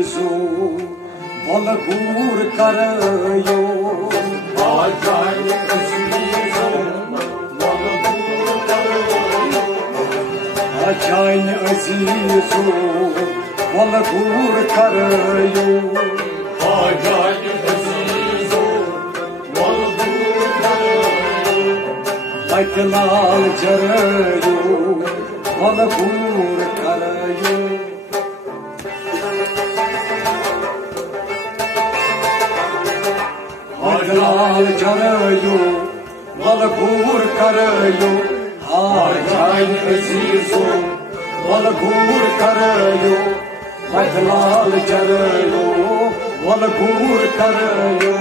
अजीजो वल गूर करयो आजाइन अजीजो वल गूर करयो लाल जरयो वल गूर करयो लाल जरयो वल गूर करयो आजाइन अजीजो वल गूर करयो लाल जरयो वल गूर करयो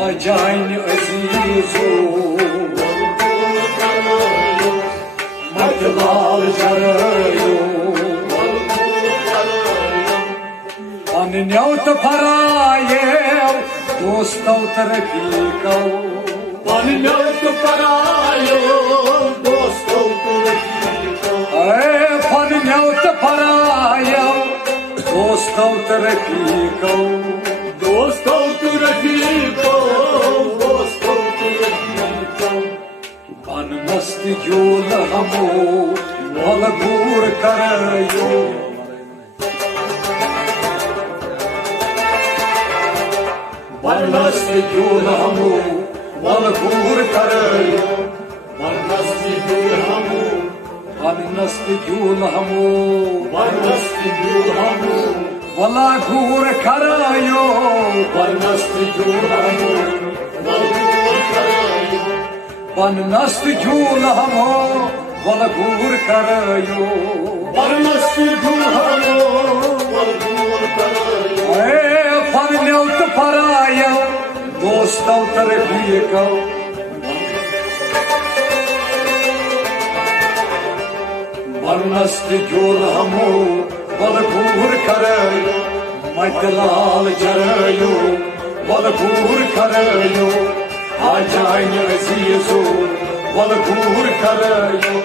आजाइन अजीजो लाल जरयो पन न्योत फराये दोस्तों तरफीको पन न्योत फरायो दोस्तों तरफीको पन न्योत फरायो दोस्तों तरफीको दोस्तों तरफीको दोस्तों तरफीको पन मस्त जोल हमो वल गूर करयो पन मस्त जोल हमो वल गूर करयो पन मस्त जोल हमो पन मस्त जोल हमो पन मस्त जोल हमो वला गूर करयो पन मस्त जोल हमो वल गूर करयो पन मस्त जोल हमो वल गूर करयो पन मस्त जोल हमो वल गूर करयो पन न्योत फरायो दोस्तों तरफीको पन मस्त जोल हमो वल गूर करयो मत लाल जरयो वल गूर करयो आजाइन अजीजो वल गूर करयो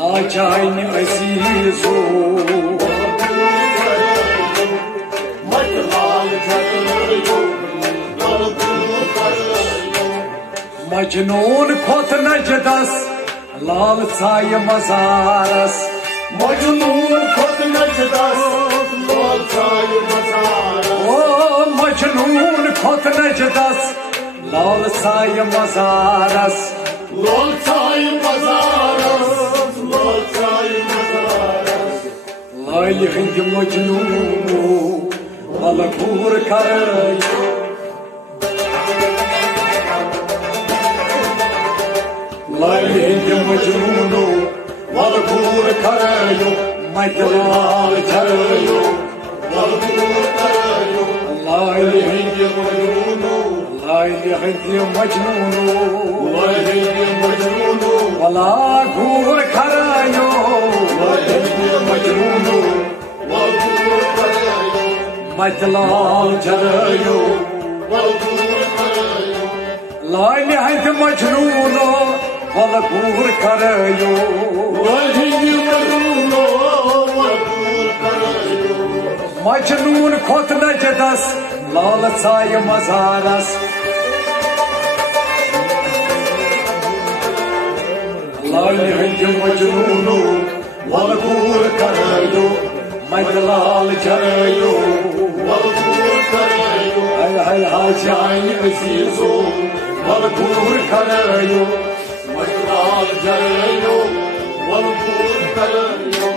आजाइन अजीजो मजनून खोत नजदस लाल साय मजारस मजनून खोत नजदस लाल साय मजारस ओ मजनून खोत नजदस लाल साय मजारस लाल साय मजारस लाल साय मजारस लाल हिंद मजनून वल गूर करयो लाल हिंद मजनून वल गूर करयो मत लाल जरयो वल गूर करयो लाल हिंद मजनून लाल हिंद मजनून लाल हिंद मजनून वला गूर करयो लाल हिंद मजनून वल गूर करयो मत लाल जरयो वल गूर करयो लाल हिंद मजनून वल गूर करयो लाल हिंद मजनून वल गूर करयो मजनून खोत नजदस लाल साय मजारस लाल हिंद मजनून वल गूर मजलाल जरायो वलगूर करायो हाय हाय हाजाइन अजीजो वलगूर करायो मजलाल जरायो वलगूर करायो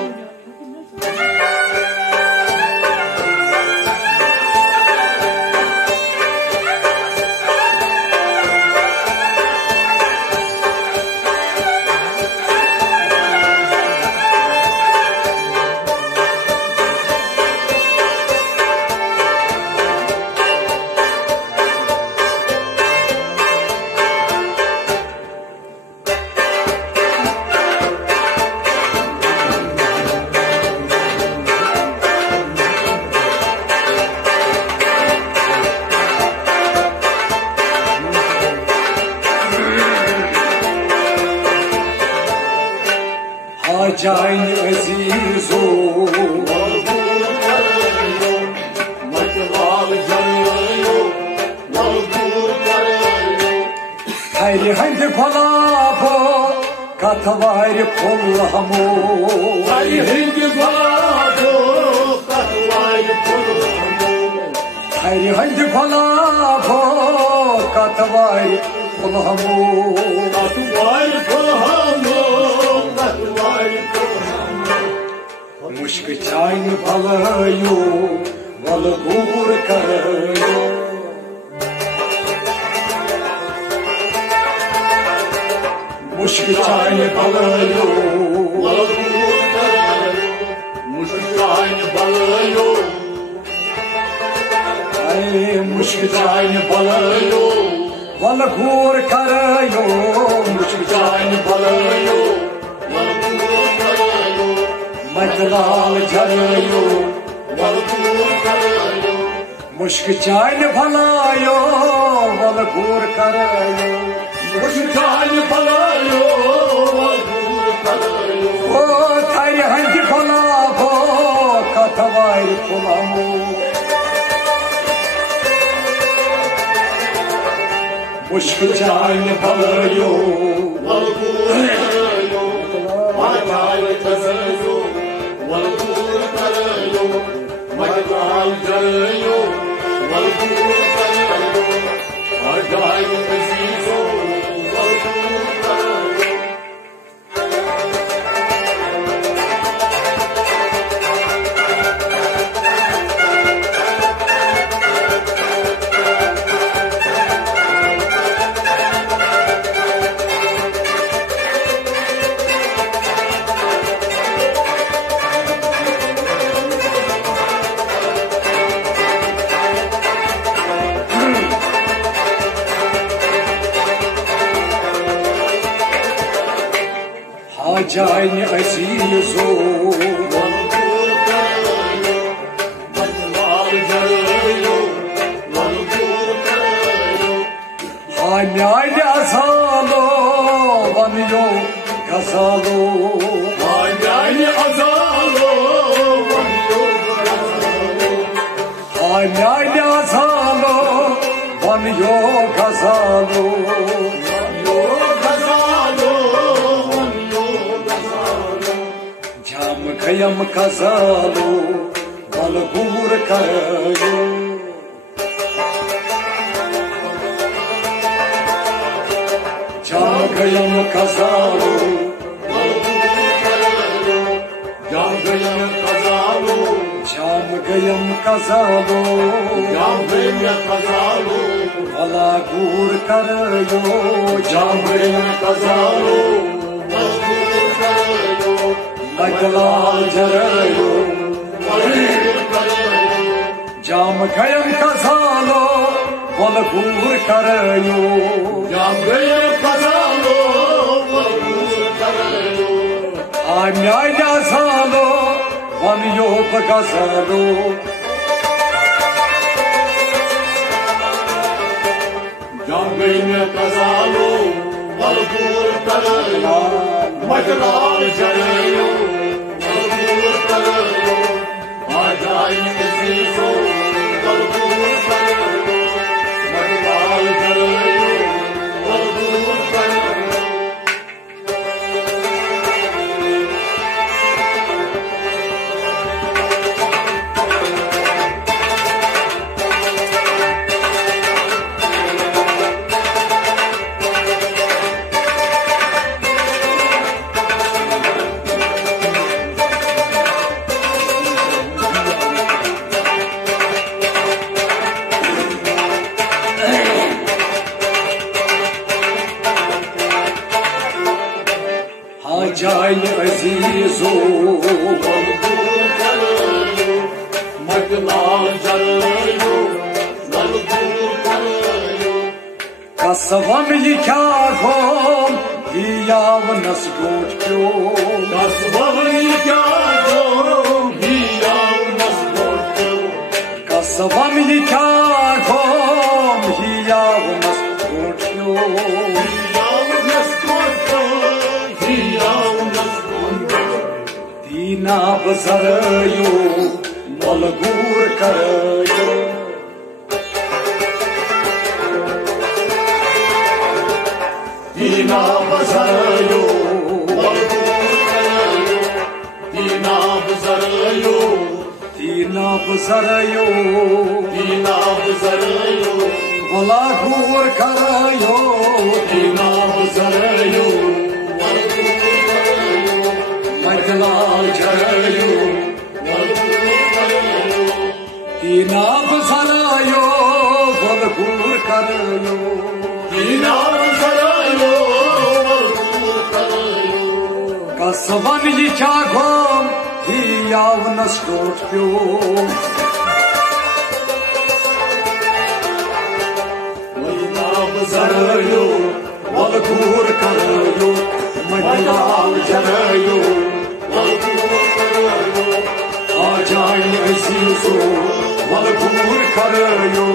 हाजाइन अजीजो वलगूर करायो मजलाल जरायो वलगूर करायो hayri hangi falafo katvar pulhamo Ay hindi falafo katvar pulhamo hayri hangi falafo katvar pulhamo katvar pulhamo मुश्क चाइन भलायो वलगूर करायो मुश्क चाइन भलायो वलगूर करायो मुश्क चाइन भलायो आए मुश्क चाइन भलायो वलगूर करायो मुश्क चाइन भलायो वलगूर करायो मजलाल जरायो वलगूर करायो मुश्क चाइन भलायो वलगूर करायो मुश्क चाइन भलायो वलगूर करायो ओ थारी हंदी फलाफो कथवार फुलामो मुश्क चाइन भलायो वलगूर करायो मजलाल जरायो वलगूर करायो मजलाल जरायो वलगूर करायो हाजाइन अजीजो वलगूर करायो हाजाइन अजीजो वलगूर करायो मजलाल जरायो वलगूर करायो हान्याइन असालो वनियो गसालो हाजाइन अजालो वलियो करायो हान्याइन असालो वनियो गसालो वलियो गजालो वलियो गजालो जाम खयम गसालो वलगूर करायो जाम खयम गसालो वलगूर करायो जाम गयम गजालो जाम गयम गसालो जाम गयम गजालो वलगूर करायो जाम गयम गजालो वलगूर करायो मजलाल जरायो वलगूर करायो जाम खयम गसालो वलगूर करायो जाम गयम गजालो वलगूर करायो हान्याइन असालो वनियो गसालो जाम गयम गजालो वलगूर करायो मजलाल जरायो वलगूर करायो हाजाइन अजीजो वलगूर करायो मजलाल जरायो वलगूर करायो अजीजो कसवम ये क्या घोम यावनस गोट क्यों कसवम ये क्या घोम यावनस गोट क्यों कसवम ये क्या घोम यावनस गोट क्यों यावनस गोट क्यों दीना बजरयो मलगूर करयो दीना बजरयो मलगूर करयो दीना बजरयो दीना बजरयो दीना बजरयो मलगूर करयो दीना बजरयो मलगूर करयो मजलाल झरयो दीना बजरयो मलगूर करयो दीना बजरयो मलगूर करयो कसवन ये क्या घोम यावनस गोट क्यों दीना बजरयो मलगूर करयो मजलाल झरयो मलगूर करयो आजाई अजीजो मलगूर करयो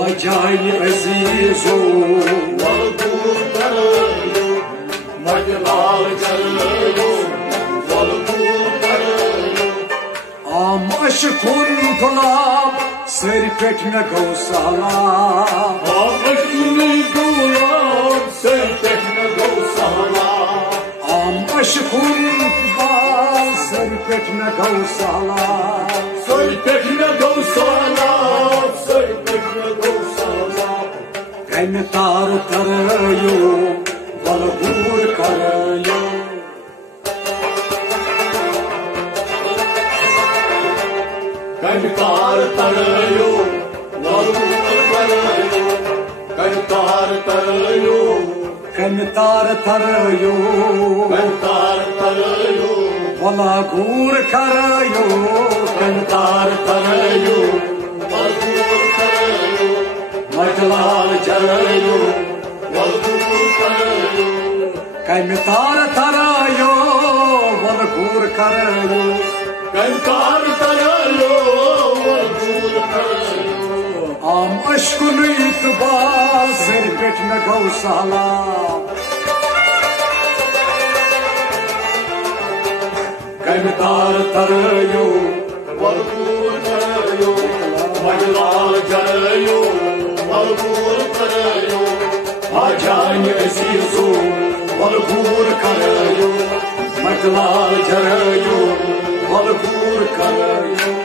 आजाई अजीजो मलगूर करयो मजलाल झरयो मलगूर करयो आम अशकुन गुलाब सर पेट में गौशाला आमशकुनी गुलाब सर पेट में गौशाला आम अशकुन गुलाब सर पेट में गौशाला सर पेट में गौशाला सर पेट में गौशाला कम तार तरयो मलगूर करयो कंकार तरयो मलगूर करयो कंकार तरयो कम तार तरयो कंकार तरयो मलगूर करयो कंकार तरयो मलगूर करयो मजलाल झरयो मलगूर करयो कम तार तरयो मलगूर करयो कंकार तरयो मलगूर करयो आम अशकुन इतबार सर पेट में गौशाला कम तार तरयो मलगूर करयो मजलाल झरयो मलगूर करयो आजाई अजीजो मलगूर करयो मजलाल झरयो मलगूर करयो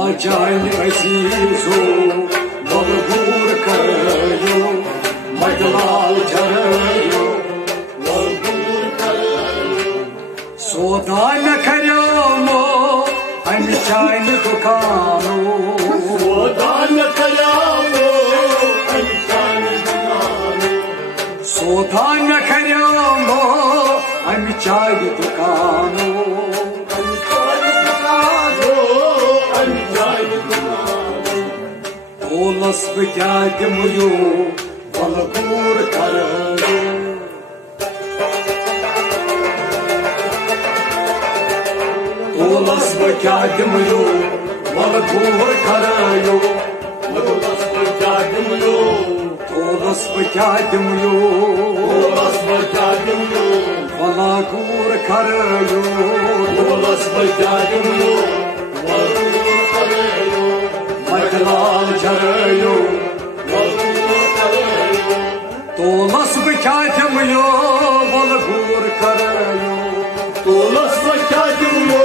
आजाई अजीजो मलगूर करयो मजलाल झरयो मलगूर करयो सौदा न करयो मो अन चाइन दुकानो वदान कयामो अंशान दुकानो सौदा न करयो मो अन चाइन दुकानो अंशान दुकानो अंशान दुकानो बोलस क्या दिमयो मलगूर Dolas bakadım yo, valı kur karayo. Dolas bakadım yo, Dolas bakadım yo, dolas bakadım yo, valı kur karayo. dolas bakadım yo, valı kur karayo. Matlal çarayo, valı kur karayo. dolas bakadım yo, valı kur karayo. Dolas bakadım yo,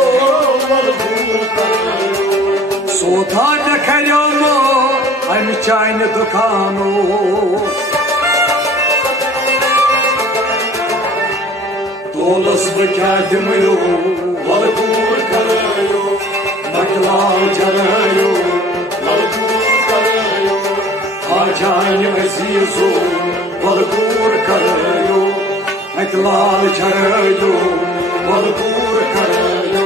valı kur karayo. Soda ne kayamo, ay mi çayne dukano. Dolas bakadım yo, valı kur karayo. Matlal çarayo, valı kur karayo. Acayip azizo, valı kur karayo. Matlal çarayo, valı kur karayo.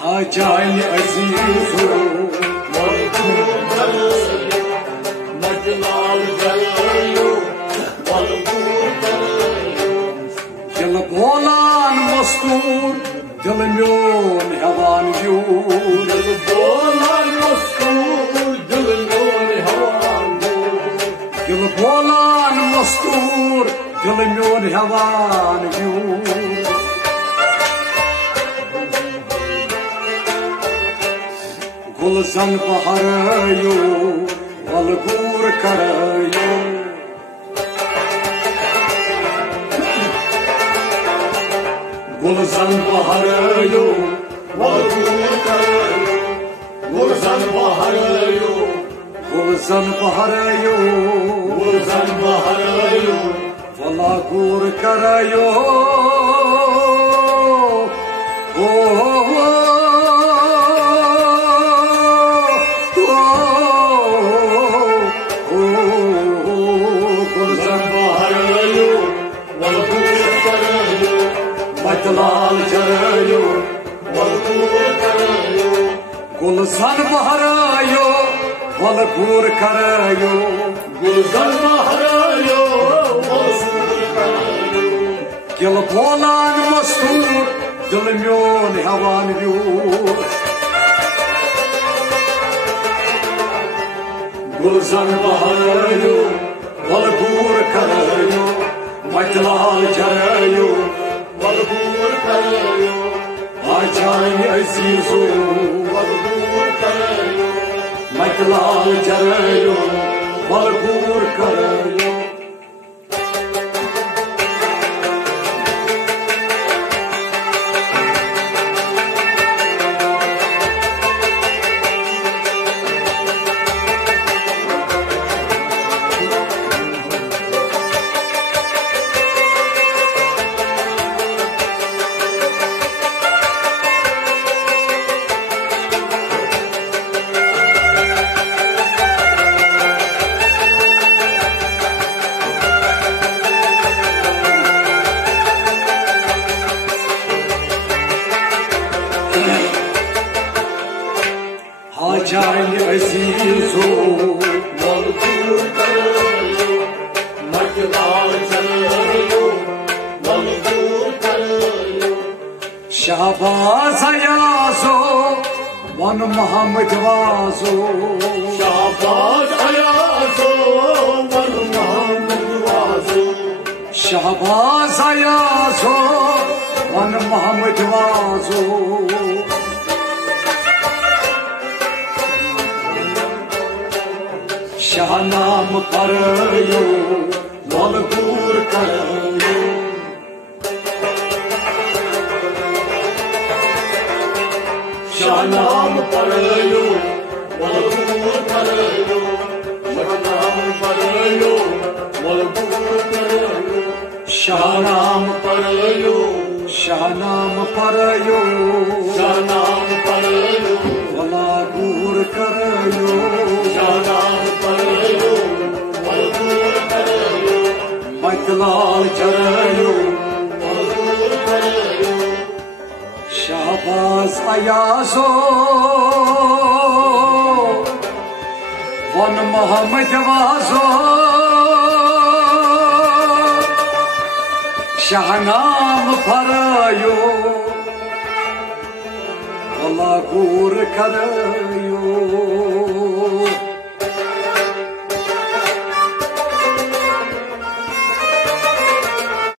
Hacayni azizo, valı kur karayo. Matlal karayo, valı kur karayo. dil bolan mastur, dilmyon hevan yur. Dolar mastur, dilmyon havan yur. Dil bolan mastur, dilmyon hevan yur. Gulzan baharayo, valı kur karayo. Gulzan baharayo, valı kur karayo. Gulzan baharayo, gulzan baharayo. gulzan baharayo. Valı kur karayo. Gulzan baharayo, valı kur karayo. Matlal çarayo, valı kur karayo. gulzan baharayo, valı kur karayo. Gulzan baharayo, valı kur karayo. Gil bolan mastur, dilmyon hevan yur. Gulzan baharayo, valı kur karayo. Matlal çarayo, valı kur karayo. acayip azizo. valı kur karayo. Matlal çarayo, valı kur karayo. Acayip azizo, valı kur karayo. Matlal karayo, valı kur karayo. Şahbaz ayazo, van Muhammed vazo. Şahbaz ayazo, valı Muhammed vazo. Şahbaz ayazo, van Muhammed vazo. Şahnam karayo, valı kur karayo. Şahnam karayo, valı kur karayo. Şahnam karayo, valı kur karayo. शाहनाम परयो शाहनाम परयो शाहनाम परयो भला दूर करयो शाहनाम परयो मजदूर करयो मतलाल जरयो मजदूर करयो Shahbaz अयाजो one Mohammad वाजो शाहनाम परयो भला दूर करयो